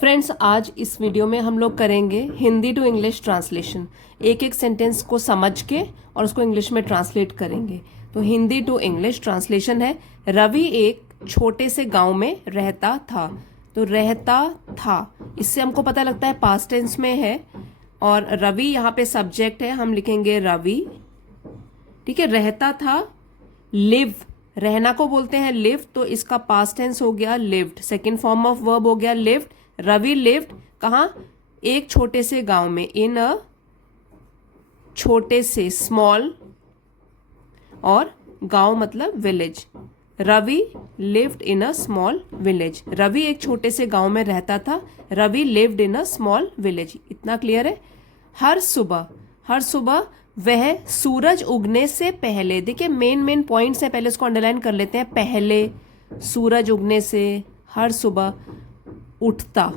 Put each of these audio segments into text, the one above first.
Friends, आज इस video में हम लोग करेंगे हिंदी टू इंग्लिश ट्रांसलेशन। एक एक सेंटेंस को समझ के और उसको इंग्लिश में ट्रांसलेट करेंगे। तो हिंदी टू इंग्लिश ट्रांसलेशन है, रवि एक छोटे से गांव में रहता था। तो रहता था, इससे हमको पता लगता है पास्ट टेंस में है और रवि यहाँ पे सब्जेक्ट है, हम लिखेंगे रवि। ठीक है, रहता था, लिव, रहना को बोलते हैं लिव, तो इसका पास्ट टेंस हो गया lived, second form of verb हो गया लिव्ड। रवि लिव्ड कहाँ? एक छोटे से गांव में, इन अ छोटे से, स्मॉल, और गांव मतलब village. Ravi lived in a small village. Ravi एक छोटे से गांव में रहता था। Ravi lived in a small village. इतना क्लियर है? हर सुबह वह सूरज उगने से पहले, देखिए मेन पॉइंट्स है, पहले उसको अंडरलाइन कर लेते हैं। पहले, सूरज उगने से, हर सुबह, उठता,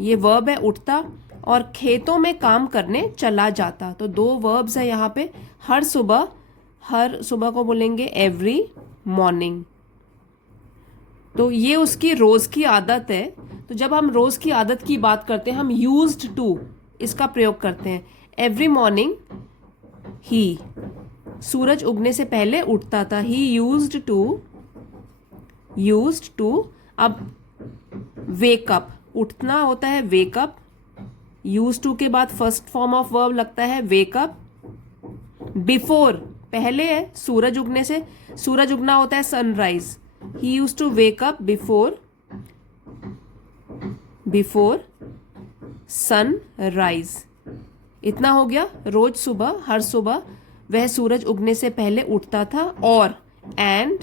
ये वर्ब है उठता, और खेतों में काम करने चला जाता। तो दो वर्ब्स है यहाँ पे। हर सुबह को बोलेंगे एवरी मॉर्निंग। तो ये उसकी रोज की आदत है। तो जब हम रोज की आदत की बात करते हैं, हम यूज्ड टू इसका प्रयोग करते हैं। एवरी मॉर्निंग ही, सूरज उगने से पहले उठता था। He used to. अब वेकअप, उठना होता है वेकअप। यूज टू के बाद फर्स्ट फॉर्म ऑफ वर्ब लगता है वेकअप। बिफोर, पहले है सूरज उगने से, सूरज उगना होता है sunrise. He use to wake up before sunrise. इतना हो गया। रोज सुबह, हर सुबह वह सूरज उगने से पहले उठता था। और एंड,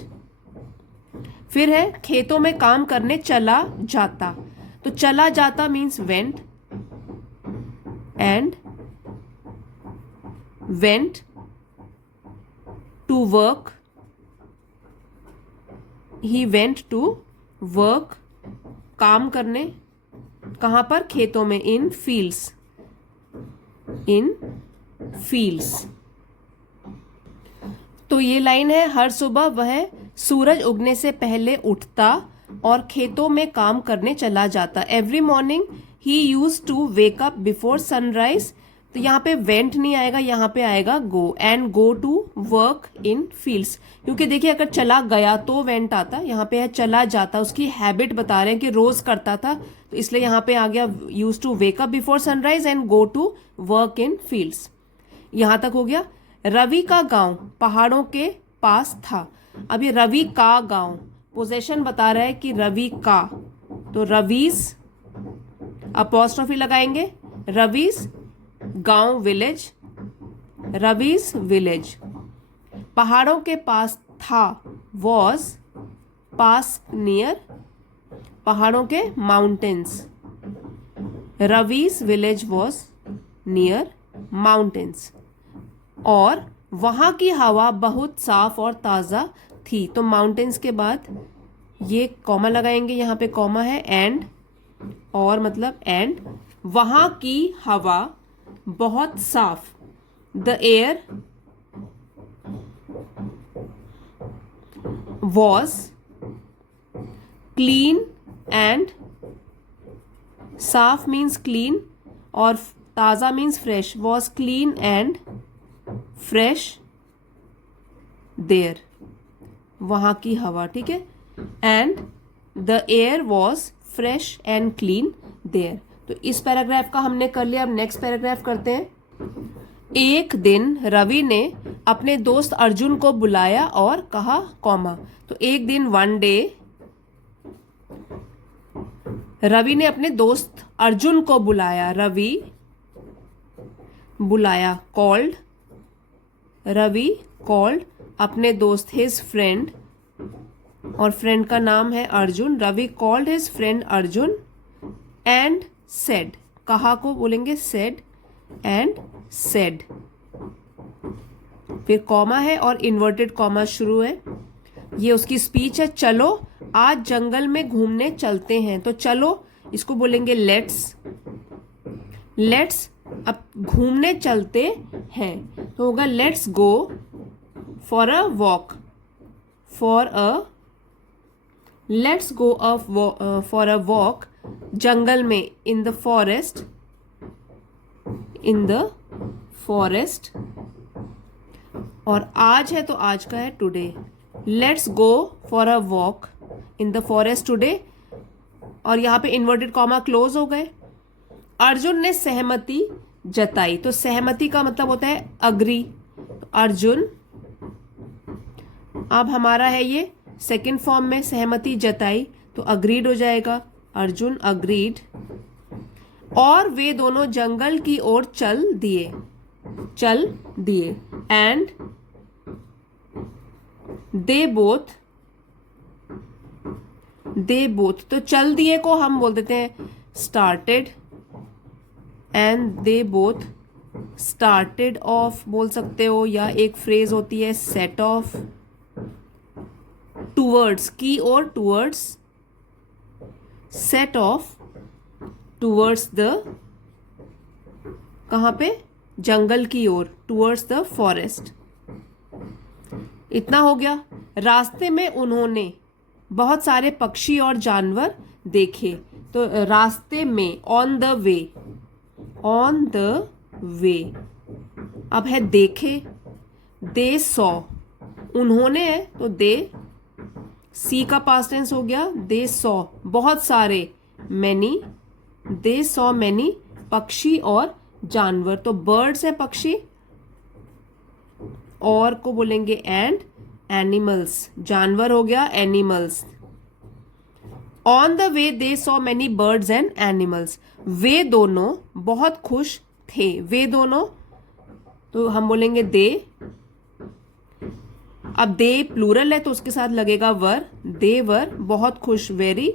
फिर है खेतों में काम करने चला जाता। तो चला जाता means went, and went to work. He went to work, काम करने, कहां पर? खेतों में, इन फील्ड्स। तो ये लाइन है, हर सुबह वह सूरज उगने से पहले उठता और खेतों में काम करने चला जाता। Every morning he use to wake up before sunrise. तो यहाँ पे वेंट नहीं आएगा, यहाँ पे आएगा go, and go to work in fields. क्योंकि देखिए अगर चला गया तो वेंट आता, यहाँ पे है चला जाता, उसकी हैबिट बता रहे हैं कि रोज करता था, तो इसलिए यहाँ पे आ गया use to wake up before sunrise and go to work in fields. यहां तक हो गया। रवि का गांव पहाड़ों के पास था। अब ये रवि का गांव, पोजेशन बता रहा है कि रवि का, तो रवीज, अपॉस्ट्रोफी लगाएंगे, रवीज गांव विलेज, रवीज विलेज। पहाड़ों के पास था, वॉज, पास नियर, पहाड़ों के mountains. Ravi's village was near mountains. और वहां की हवा बहुत साफ और ताजा थी। तो माउंटेन्स के बाद ये कॉमा लगाएंगे, यहाँ पे कॉमा है, एंड, और मतलब एंड, वहां की हवा बहुत साफ, the air was clean and, साफ मीन्स क्लीन और ताजा means fresh, was clean and fresh there, वहां की हवा। ठीक है, and the air was fresh and clean there. तो इस पैराग्राफ का हमने कर लिया। अब नेक्स्ट पैराग्राफ करते हैं। एक दिन रवि ने अपने दोस्त अर्जुन को बुलाया और कहा, कॉमा। तो एक दिन, वन डे, रवि ने अपने दोस्त अर्जुन को बुलाया। रवि बुलाया, कॉल्ड, रवि कॉल्ड अपने दोस्त, हिज फ्रेंड, और फ्रेंड का नाम है Arjun. Ravi called his friend Arjun and said, कहा को बोलेंगे सेड, एंड सेड। फिर कॉमा है और इन्वर्टेड कॉमा शुरू है। ये उसकी स्पीच है। चलो आज जंगल में घूमने चलते हैं। तो चलो, इसको बोलेंगे लेट्स। अब घूमने चलते हैं तो होगा let's go for a walk, let's go for a walk जंगल में, in the forest, in the forest, और आज है तो आज का है today. Let's go for a walk in the forest today, और यहाँ पे इन्वर्टेड कॉमा क्लोज हो गए। अर्जुन ने सहमति जताई, तो सहमति का मतलब होता है अग्री। अर्जुन, अब हमारा है ये सेकंड फॉर्म में, सहमति जताई, तो अग्रीड हो जाएगा। अर्जुन अग्रीड। और वे दोनों जंगल की ओर चल दिए, एंड दे बोथ, तो चल दिए को हम बोल देते हैं started, and they both started off बोल सकते हो, या एक फ्रेज होती है सेट ऑफ, टूवर्ड्स की ओर, towards, set off towards the, कहाँ पे, जंगल की ओर, टूवर्ड्स द फॉरेस्ट। इतना हो गया। रास्ते में उन्होंने बहुत सारे पक्षी और जानवर देखे, तो रास्ते में, on the way, on the वे। अब है देखे, दे सॉ, उन्होंने है तो दे, सी का पास्ट टेंस हो गया, दे सॉ, बहुत सारे, मैनी, दे सॉ मैनी, पक्षी और जानवर, तो बर्ड्स है पक्षी, और को बोलेंगे एंड एनिमल्स, जानवर हो गया animals. On the way they saw many birds and animals, वे दोनों बहुत खुश थे, वे दोनों, तो हम बोलेंगे दे। अब दे प्लूरल है तो उसके साथ लगेगा वर, दे वर बहुत खुश, वेरी,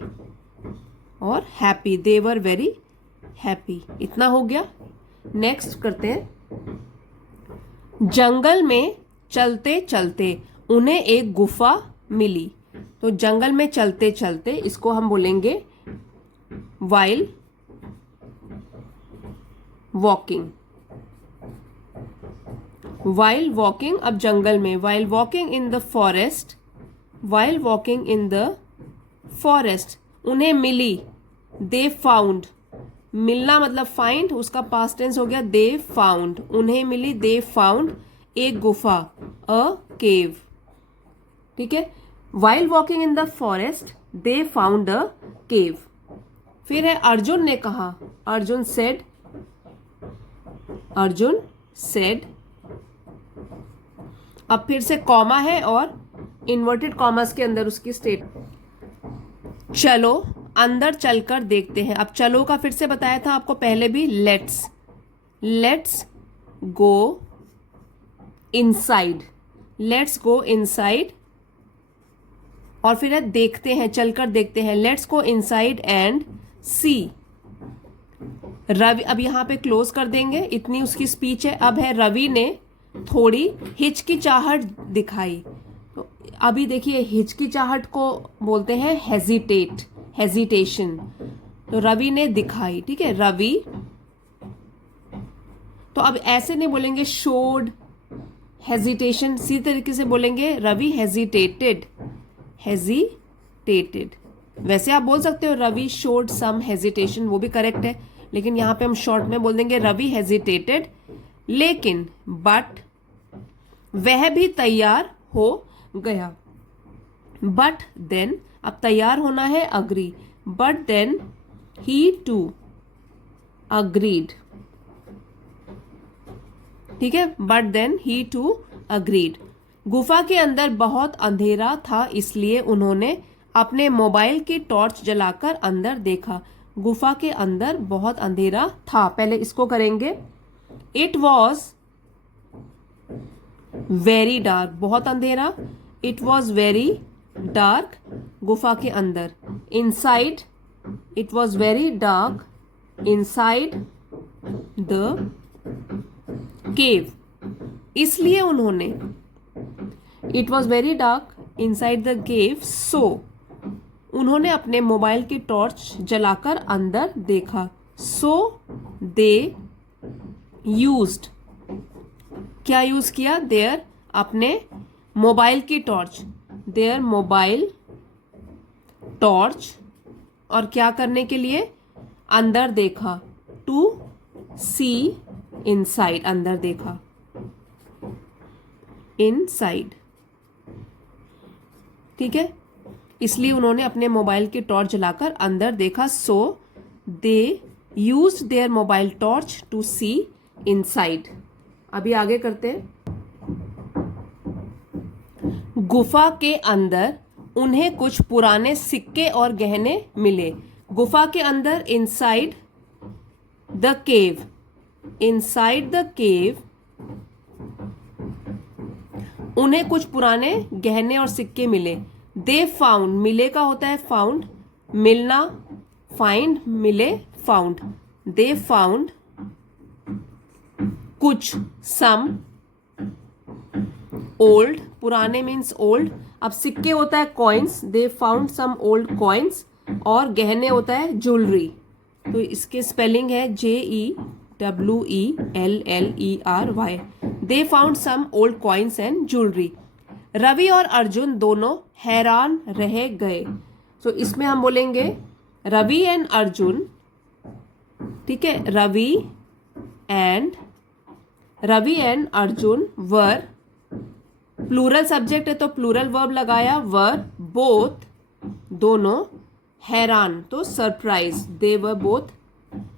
और happy, they were very happy. इतना हो गया। नेक्स्ट करते हैं। जंगल में चलते चलते उन्हें एक गुफा मिली, तो जंगल में चलते चलते इसको हम बोलेंगे वाइल वॉकिंग, वाइल वॉकिंग। अब जंगल में, while walking in the forest, while walking in the forest, उन्हें मिली, दे फाउंड, मिलना मतलब फाइंड, उसका पास्ट टेंस हो गया दे फाउंड, उन्हें मिली, दे फाउंड एक गुफा, अ केव। ठीक है, while walking in the forest they found a cave. फिर है अर्जुन ने कहा, अर्जुन सेड, अर्जुन सेड। अब फिर से कॉमा है और इन्वर्टेड कॉमर्स के अंदर उसकी स्टेट। चलो अंदर चलकर देखते हैं। अब चलो का फिर से बताया था आपको पहले भी, let's, let's go inside, let's go inside. और फिर है देखते हैं, चलकर देखते हैं, लेट्स गो इनसाइड एंड सी। रवि, अब यहां पे क्लोज कर देंगे, इतनी उसकी स्पीच है। अब है रवि ने थोड़ी हिचकिचाहट दिखाई, तो अभी देखिए हिचकिचाहट को बोलते हैं हेजिटेट, हेजिटेशन, तो रवि ने दिखाई। ठीक है, रवि, तो अब ऐसे नहीं बोलेंगे शोड हेजिटेशन, इसी तरीके से बोलेंगे रवि हेजिटेटेड, हेजिटेटेड। वैसे आप बोल सकते हो रवि शोड सम हेजिटेशन, वो भी करेक्ट है, लेकिन यहां पे हम शॉर्ट में बोल देंगे रवि हेजिटेटेड। लेकिन बट, वह भी तैयार हो गया, बट देन, अब तैयार होना है agree, but then he too agreed. ठीक है, but then he too agreed. गुफा के अंदर बहुत अंधेरा था, इसलिए उन्होंने अपने मोबाइल की टॉर्च जलाकर अंदर देखा। गुफा के अंदर बहुत अंधेरा था, पहले इसको करेंगे। इट वॉज वेरी डार्क, बहुत अंधेरा, इट वॉज वेरी डार्क, गुफा के अंदर। Inside, it was very dark inside the cave, इसलिए उन्होंने, it was very dark inside the cave, so उन्होंने अपने मोबाइल की टॉर्च जलाकर अंदर देखा। सो दे यूज्ड, क्या यूज किया, देयर, अपने मोबाइल की टॉर्च, देयर मोबाइल टॉर्च, और क्या करने के लिए, अंदर देखा, टू सी इनसाइड, अंदर देखा, इनसाइड, ठीक है, इसलिए उन्होंने अपने मोबाइल की टॉर्च जलाकर अंदर देखा, so they used their mobile torch to see inside. अभी आगे करते हैं। गुफा के अंदर उन्हें कुछ पुराने सिक्के और गहने मिले। गुफा के अंदर, inside the cave, inside the केव उन्हें कुछ पुराने गहने और सिक्के मिले। दे फाउंड, मिले का होता है फाउंड, मिलना, फाइंड, मिले, फाउंड। दे फाउंड कुछ, सम, ओल्ड, पुराने मीन्स ओल्ड, अब सिक्के होता है coins, they found some old coins, और गहने होता है ज्वेलरी। तो इसके स्पेलिंग है JEWELLERY। They found some old coins and jewellery. Ravi और अर्जुन दोनों हैरान रह गए। तो इसमें हम बोलेंगे रवि एंड अर्जुन, ठीक है, Ravi and Arjun were, plural subject है तो प्लूरल वर्ब लगाया, वर बोथ, दोनों, हैरान तो surprise, they were both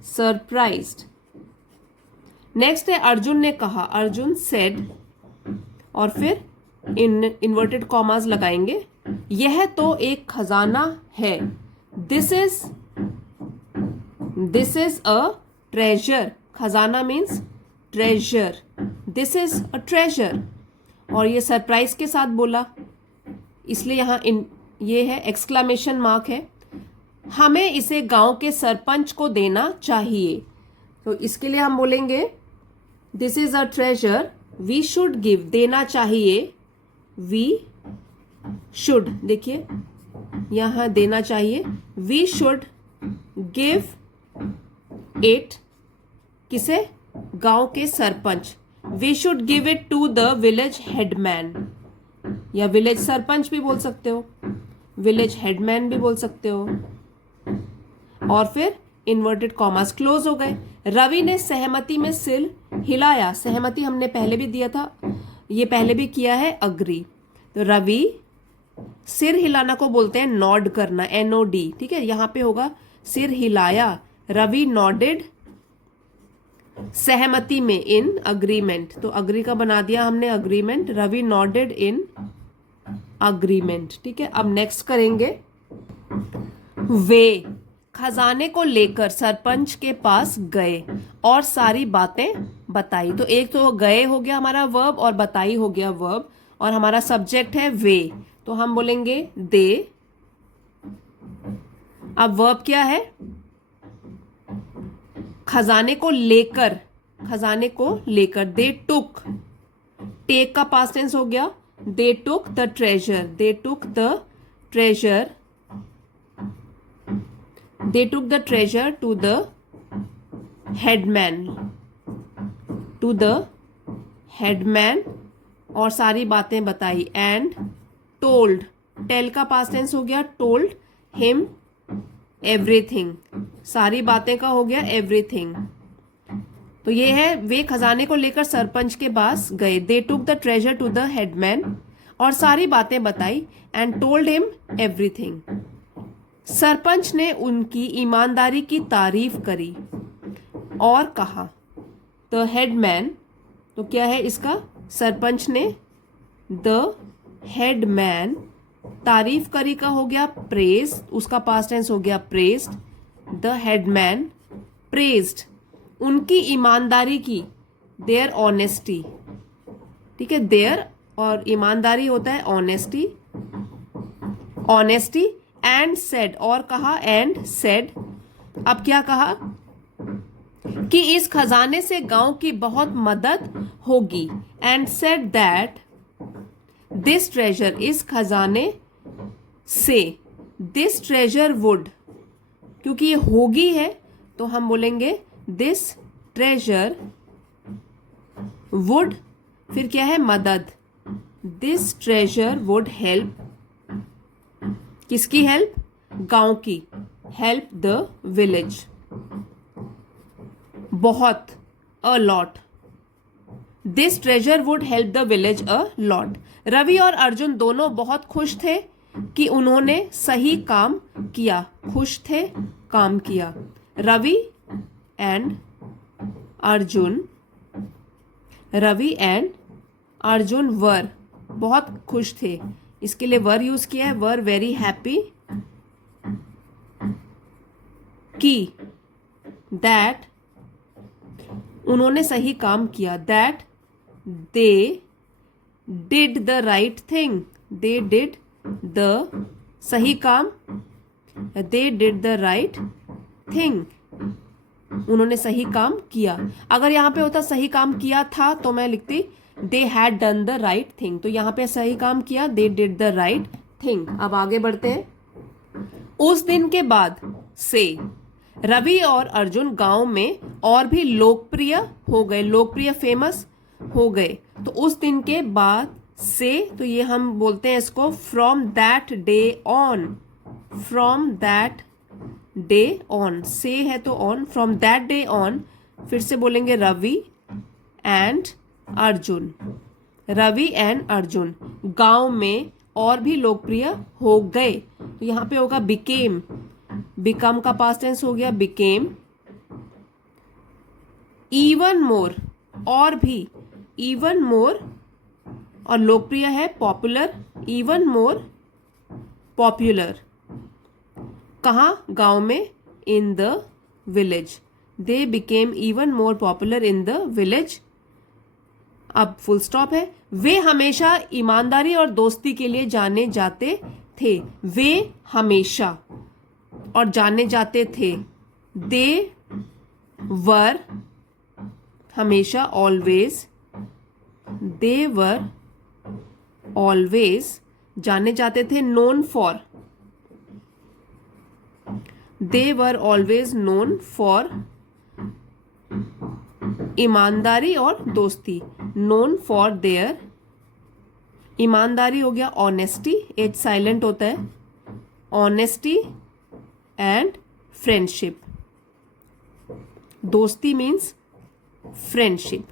surprised. Next है अर्जुन ने कहा, अर्जुन सेड, और फिर इन्वर्टेड कॉमास लगाएंगे, यह तो एक खजाना है, दिस इज अ ट्रेजर, खजाना means treasure, this is a treasure, और ये सरप्राइज के साथ बोला, इसलिए यहां ये है एक्सक्लेमेशन मार्क है। हमें इसे गांव के सरपंच को देना चाहिए। तो इसके लिए हम बोलेंगे this is a treasure, we should give, देना चाहिए, वी शुड, देखिए यहां देना चाहिए, वी शुड गिव इट, किसे, गांव के sarpanch, we should give it to the village headman, या विलेज सरपंच भी बोल सकते हो, विलेज हेडमैन भी बोल सकते हो, और फिर इन्वर्टेड कॉमास क्लोज हो गए। रवि ने सहमति में सिर हिलाया, सहमति हमने पहले भी दिया था, ये पहले भी किया है, अग्री। तो रवि, सिर हिलाना को बोलते हैं नॉड करना, NOD, ठीक है, यहां पे होगा सिर हिलाया, रवि नॉडेड सहमति में, इन अग्रीमेंट, तो अग्री का बना दिया हमने agreement, Ravi nodded in agreement, ठीक है। अब नेक्स्ट करेंगे, वे खजाने को लेकर सरपंच के पास गए और सारी बातें बताई। तो एक तो गए हो गया हमारा वर्ब, और बताई हो गया वर्ब, और हमारा सब्जेक्ट है वे, तो हम बोलेंगे दे। अब वर्ब क्या है, खजाने को लेकर, खजाने को लेकर, दे टुक, टेक का पास्ट टेंस हो गया, they took the treasure, they took the treasure, they took the treasure to the headman, to the headman, और सारी बातें बताई, and told, tell का past tense हो गया, told him everything, सारी बातें का हो गया everything। तो ये है वे खजाने को लेकर सरपंच के पास गए, they took the treasure to the headman, और सारी बातें बताई, and told him everything। Sarpanch ने उनकी ईमानदारी की तारीफ करी और कहा, द हेडमैन, तो क्या है इसका, सरपंच ने, द हेडमैन, तारीफ करी का हो गया प्रेज, उसका पास्ट टेंस हो गया प्रेज्ड, द हेडमैन प्रेज्ड, उनकी ईमानदारी की, देयर ऑनेस्टी, ठीक है, देयर और ईमानदारी होता है ऑनेस्टी, ऑनेस्टी, एंड सेड, और कहा, एंड सेड, अब क्या कहा कि इस खजाने से गांव की बहुत मदद होगी, and said that this treasure, इस खजाने से, दिस ट्रेजर वुड, क्योंकि ये होगी है तो हम बोलेंगे दिस ट्रेजर वुड, फिर क्या है मदद, दिस ट्रेजर वुड हेल्प, किसकी हेल्प, गांव की, हेल्प द विलेज। बहुत, a lot. This treasure would help the village a lot. Ravi और अर्जुन दोनों बहुत खुश थे कि उन्होंने सही काम किया। खुश थे, काम किया। रवि एंड अर्जुन, रवि एंड अर्जुन वर, बहुत खुश थे, इसके लिए वर यूज किया है। वर वेरी हैप्पी कि दैट, उन्होंने सही काम किया। That they did the right thing, they did the, सही काम, they did the right thing, उन्होंने सही काम किया। अगर यहां पे होता सही काम किया था तो मैं लिखती they had done the right thing, तो यहां पे सही काम किया, they did the right thing. अब आगे बढ़ते हैं। उस दिन के बाद से रवि और अर्जुन गांव में और भी लोकप्रिय हो गए। लोकप्रिय, फेमस हो गए। तो उस दिन के बाद से, तो ये हम बोलते हैं इसको from that day on. From that day on, से है तो on, from that day on. फिर से बोलेंगे रवि एंड अर्जुन, रवि एंड अर्जुन गांव में और भी लोकप्रिय हो गए। तो यहां पे होगा बिकेम, बिकम का पास्ट टेंस हो गया, बिकेम। इवन मोर, और भी, इवन मोर, और लोकप्रिय है पॉपुलर, इवन मोर पॉपुलर। कहाँ? गांव में, in the village. They became even more popular in the village. अब फुल स्टॉप है। वे हमेशा ईमानदारी और दोस्ती के लिए जाने जाते थे। वे हमेशा और जाने जाते थे। दे वर, हमेशा, ऑलवेज, दे वर ऑलवेज, जाने जाते थे, known for, they were always known for ईमानदारी और दोस्ती, नोन फॉर देयर, ईमानदारी हो गया ऑनेस्टी, एच साइलेंट होता है, ऑनेस्टी एंड फ्रेंडशिप। दोस्ती मीन्स फ्रेंडशिप।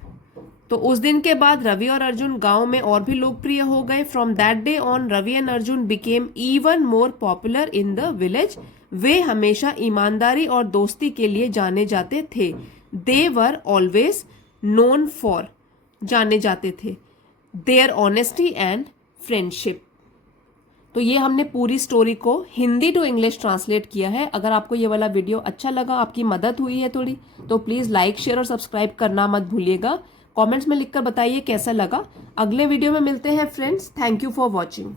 तो उस दिन के बाद रवि और अर्जुन गांव में और भी लोकप्रिय हो गए। From that day on Ravi and Arjun became even more popular in the village. वे हमेशा ईमानदारी और दोस्ती के लिए जाने जाते थे। They were always known for, जाने जाते थे, देयर ऑनेस्टी एंड फ्रेंडशिप। तो ये हमने पूरी स्टोरी को हिंदी टू इंग्लिश ट्रांसलेट किया है। अगर आपको ये वाला वीडियो अच्छा लगा, आपकी मदद हुई है थोड़ी, तो प्लीज लाइक, शेयर और सब्सक्राइब करना मत भूलिएगा। कमेंट्स में लिखकर बताइए कैसा लगा। अगले वीडियो में मिलते हैं friends. Thank you for watching.